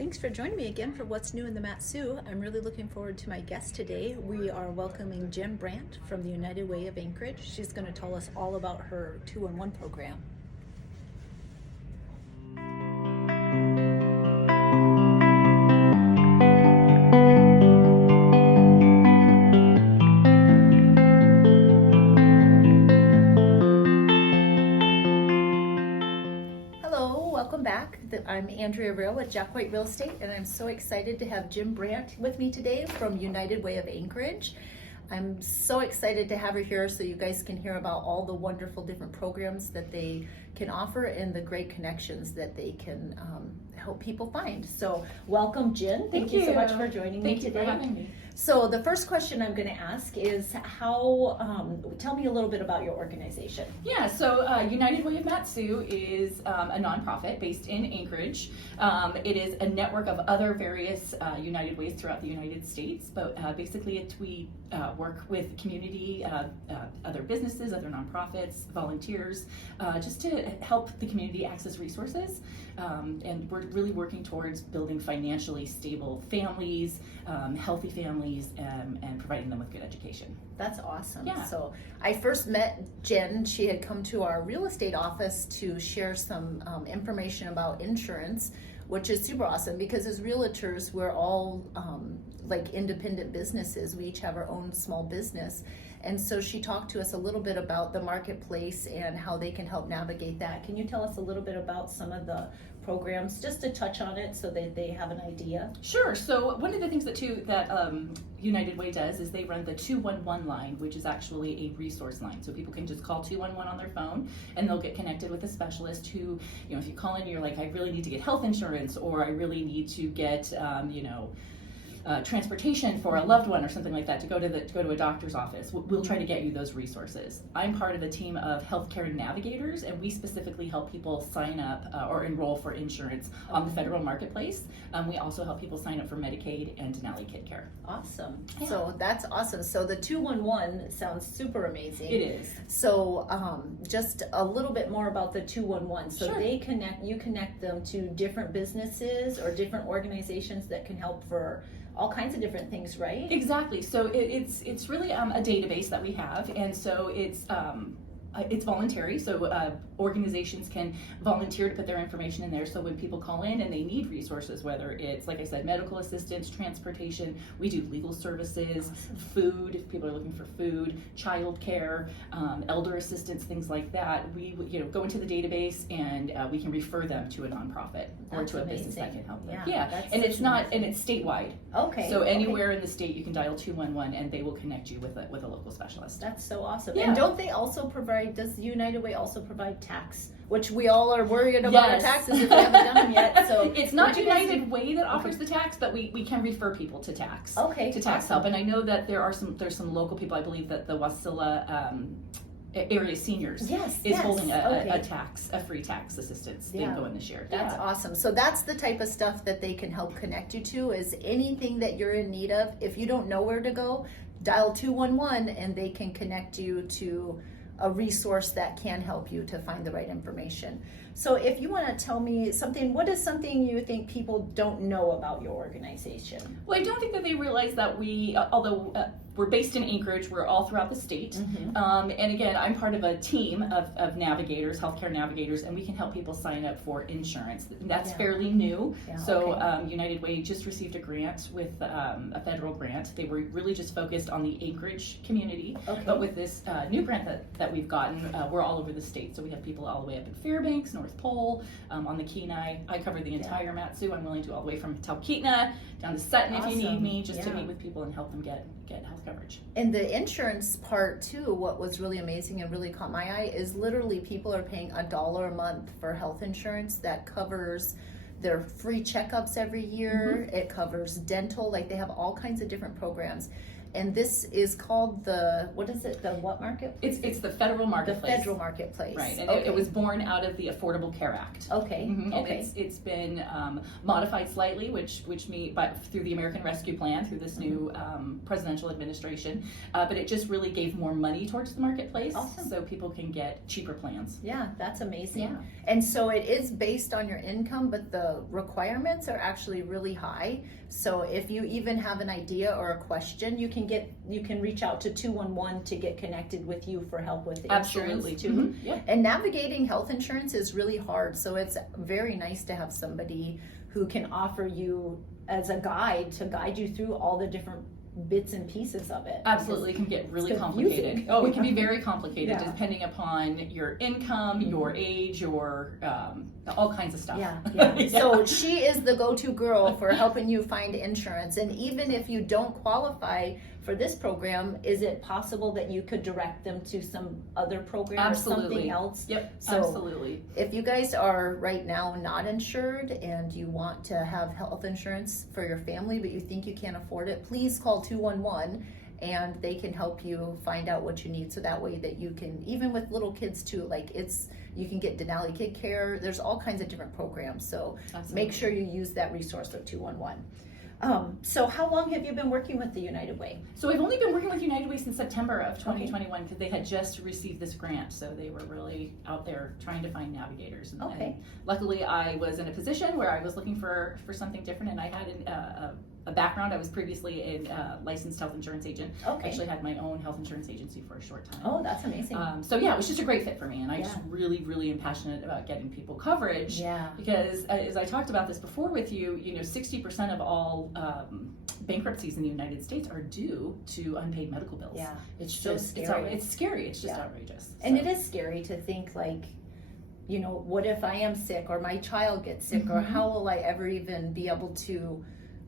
Thanks for joining me again for What's New in the Mat-Su. I'm really looking forward to my guest today. We are welcoming Jenn Brandt from the United Way of Anchorage. She's going to tell us all about her 2-in-1 program. Welcome back. I'm Andrea Real with Jack White Real Estate, and I'm so excited to have Jenn Brandt with me today from United Way of Anchorage. I'm so excited to have her here so you guys can hear about all the wonderful different programs that they can offer and the great connections that they can help people find. So welcome, Jenn. Thank you so much for joining me today. Thank you for having me. So the first question I'm going to ask is tell me a little bit about your organization. Yeah, so United Way of Mat-Su is a nonprofit based in Anchorage. It is a network of other various United Ways throughout the United States, but basically we work with community, other businesses, other nonprofits, volunteers, just to help the community access resources. And we're really working towards building financially stable families, healthy families, and providing them with good education. That's awesome. Yeah. So I first met Jenn. She had come to our real estate office to share some information about insurance, which is super awesome because as realtors, we're all like independent businesses. We each have our own small business. And so she talked to us a little bit about the marketplace and how they can help navigate that. Can you tell us a little bit about some of the programs, just to touch on it so that they have an idea? Sure. So one of the things that United Way does is they run the 211 line, which is actually a resource line. So people can just call 211 on their phone and they'll get connected with a specialist who, if you call in, you're like, I really need to get health insurance, or I really need to get, transportation for a loved one or something like that, to go to a doctor's office. We'll try to get you those resources. I'm part of a team of healthcare navigators, and we specifically help people sign up or enroll for insurance on the federal marketplace. We also help people sign up for Medicaid and Denali Kid Care. Awesome. Yeah. So that's awesome. So the 211 sounds super amazing. It is. So just a little bit more about the 211. So Sure. you connect them to different businesses or different organizations that can help for all kinds of different things, right? Exactly. So it's really a database that we have, and so it's voluntary. So organizations can volunteer to put their information in there. So when people call in and they need resources, whether it's, like I said, medical assistance, transportation, we do legal services, food, if people are looking for food, child care, elder assistance, things like that. We go into the database and we can refer them to a nonprofit or to a business that can help them. Yeah. And it's statewide. Okay. So anywhere in the state you can dial 211 and they will connect you with a local specialist. That's so awesome. Yeah. And don't they also does United Way also provide tax, which we all are worried about our taxes if we haven't done them yet. So it's not United Way that offers the tax, but we can refer people to tax. Okay. To tax help. And I know that there's some local people, I believe that the Wasilla area seniors is holding a free tax assistance thing going this year. That's awesome. So that's the type of stuff that they can help connect you to, is anything that you're in need of. If you don't know where to go, dial 211 and they can connect you to a resource that can help you to find the right information. So if you want to tell me something, what is something you think people don't know about your organization? Well, I don't think that they realize that although we're based in Anchorage, we're all throughout the state. Mm-hmm. And again, I'm part of a team of navigators, healthcare navigators, and we can help people sign up for insurance. That's fairly new. Yeah, so United Way just received a grant with a federal grant. They were really just focused on the Anchorage community. Okay. But with this new grant that we've gotten, we're all over the state. So we have people all the way up in Fairbanks, North Pole, on the Kenai. I cover the entire Mat-Su. I'm willing to all the way from Talkeetna down to Sutton if you need me, just to meet with people and help them get health coverage. And the insurance part too, what was really amazing and really caught my eye is literally people are paying $1 a month for health insurance that covers their free checkups every year. Mm-hmm. It covers dental, like they have all kinds of different programs. And this is called what is it? The what market? It's the federal marketplace. The federal marketplace. Right, and okay. it was born out of the Affordable Care Act. Okay. And Okay. it's been modified slightly, through the American Rescue Plan, through this new presidential administration. But it just really gave more money towards the marketplace, Awesome. so people can get cheaper plans. Yeah, that's amazing. Yeah. And so it is based on your income, but the requirements are actually really high. So if you even have an idea or a question, you can reach out to 211 to get connected with you for help with insurance. Absolutely. too. Mm-hmm. Yeah. And navigating health insurance is really hard. So it's very nice to have somebody who can offer you as a guide to guide you through all the different bits and pieces of it. Absolutely, it can get really it's confusing. complicated. Oh, it can be very complicated Yeah. depending upon your income, your age, your all kinds of stuff. Yeah. So she is the go-to girl for helping you find insurance. And even if you don't qualify for this program, is it possible that you could direct them to some other program Absolutely. or something else? Yep, So absolutely. if you guys are right now not insured and you want to have health insurance for your family, but you think you can't afford it, please call 211 and they can help you find out what you need. So that way that you can, even with little kids too, you can get Denali Kid Care. There's all kinds of different programs. So Absolutely. make sure you use that resource of 211. So how long have you been working with the United Way? So I've only been working with United Way since September of 2021 because they had just received this grant. So they were really out there trying to find navigators. And luckily I was in a position where I was looking for something different, and I had a background. I was previously a licensed health insurance agent. Okay. Actually had my own health insurance agency for a short time. Oh, that's amazing. So yeah, it was just a great fit for me, and I just really, really am passionate about getting people coverage. Yeah. Because as I talked about this before with you, 60% of all bankruptcies in the United States are due to unpaid medical bills. Yeah. It's so just scary. it's scary. It's just outrageous. And it is scary to think what if I am sick or my child gets sick, or how will I ever even be able to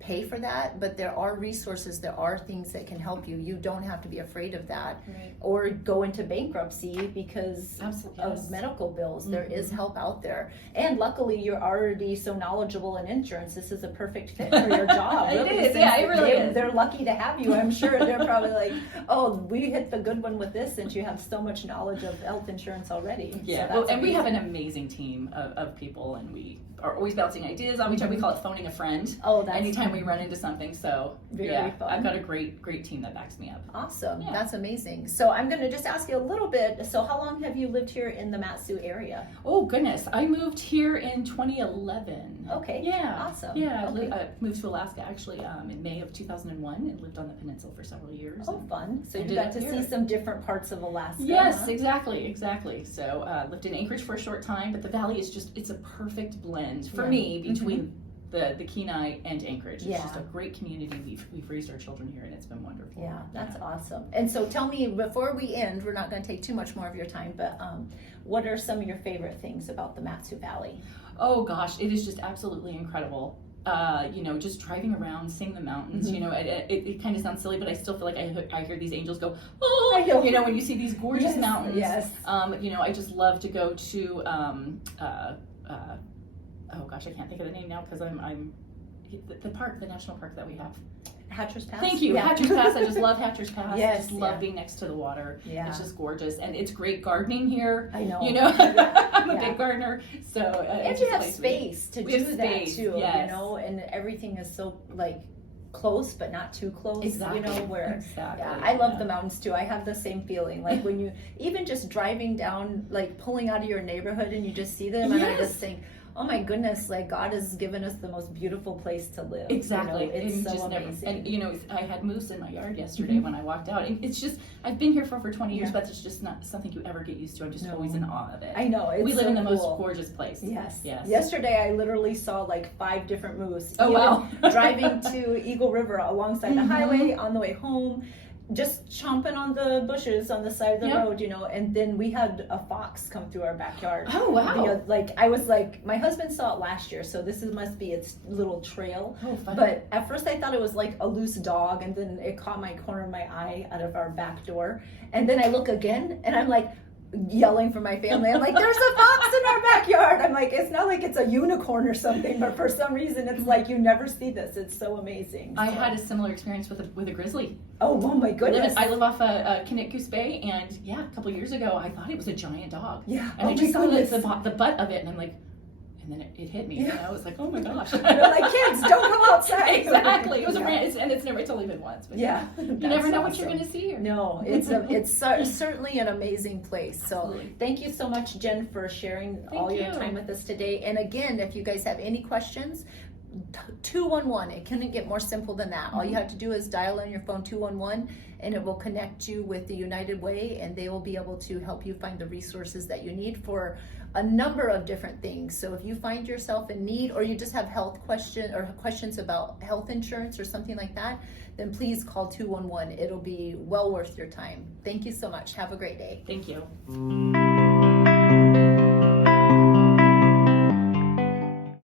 pay for that? But there are resources, there are things that can help you. You don't have to be afraid of that, or go into bankruptcy because of medical bills. There is help out there, and luckily you're already so knowledgeable in insurance. This is a perfect fit for your job. It is. Yeah, it really is. They're lucky to have you. I'm sure they're probably like, oh, we hit the good one with this, since you have so much knowledge of health insurance already. Yeah, So and we have an amazing team of people, and we are always bouncing ideas off each other. We call it phoning a friend. Oh, that's anytime we run into something. So Very fun. I've got a great team that backs me up. Awesome. Yeah. That's amazing. So I'm going to just ask you a little bit. So how long have you lived here in the Mat-Su area? Oh goodness, I moved here in 2011. Okay. Yeah. Awesome. Yeah, Okay. I moved to Alaska actually in May of 2001 and lived on the peninsula for several years. Oh, fun. So you ended got up to here. see some different parts of Alaska. Yes, huh? exactly. So lived in Anchorage for a short time, but the valley is it's a perfect blend for Yeah. me between the Kenai and Anchorage. It's Yeah. just a great community. We've raised our children here, and it's been wonderful. Yeah, that's awesome. And so tell me, before we end, we're not going to take too much more of your time, but what are some of your favorite things about the Mat-Su Valley? Oh gosh, it is just absolutely incredible. Just driving around, seeing the mountains, it kind of sounds silly, but I still feel like I hear these angels go, oh, I know. when you see these gorgeous mountains. Yes. I just love to go to, oh gosh, I can't think of the name now because I'm the national park that we have. Hatcher's Pass? Thank you, Yeah. Hatcher's Pass. I just love Hatcher's Pass. Yes, I just love yeah. being next to the water. Yeah. It's just gorgeous, and it's great gardening here. I know. I'm a Yeah. big gardener, so And you have space to do that space, too, yes. and everything is so close but not too close. Exactly. Where Exactly. yeah, I love the mountains too. I have the same feeling. Like when you even just driving down, pulling out of your neighborhood and you just see them, and I just think, oh my goodness, God has given us the most beautiful place to live. Exactly. It's and so amazing. I had moose in my yard yesterday when I walked out. And it's just, I've been here for over 20 years, but it's just not something you ever get used to. I'm just always in awe of it. I know. We live so in the most cool. gorgeous place. Yes. Yes. Yesterday I literally saw 5 different moose. Oh, wow. Driving to Eagle River alongside the highway on the way home, just chomping on the bushes on the side of the road, and then we had a fox come through our backyard. Oh, wow. I was my husband saw it last year, so this must be its little trail. Oh, fun. But at first I thought it was a loose dog, and then it caught my corner of my eye out of our back door. And then I look again, and I'm like, yelling for my family. I'm like, there's a fox in our backyard. I'm like, it's not like it's a unicorn or something, but for some reason it's like you never see this. It's so amazing. I had a similar experience with a grizzly. Oh my goodness. I live off a Goose Bay, and yeah, a couple years ago I thought it was a giant dog. Yeah. And oh I just saw goodness. the butt of it, and I'm like, and then it hit me, Yeah. and I was like, oh my gosh. They're like, kids, don't come outside. Exactly. It was Yeah. it's only been once, but Yeah. you never know what you're going to see here. No, it's certainly an amazing place. So Absolutely. thank you so much, Jen, for sharing all your you. time with us today. And again, if you guys have any questions, 211. It couldn't get more simple than that. All you have to do is dial in your phone 211, and it will connect you with the United Way, and they will be able to help you find the resources that you need for a number of different things. So if you find yourself in need, or you just have health questions about health insurance or something like that, then please call 211. It'll be well worth your time. Thank you so much. Have a great day. Thank you.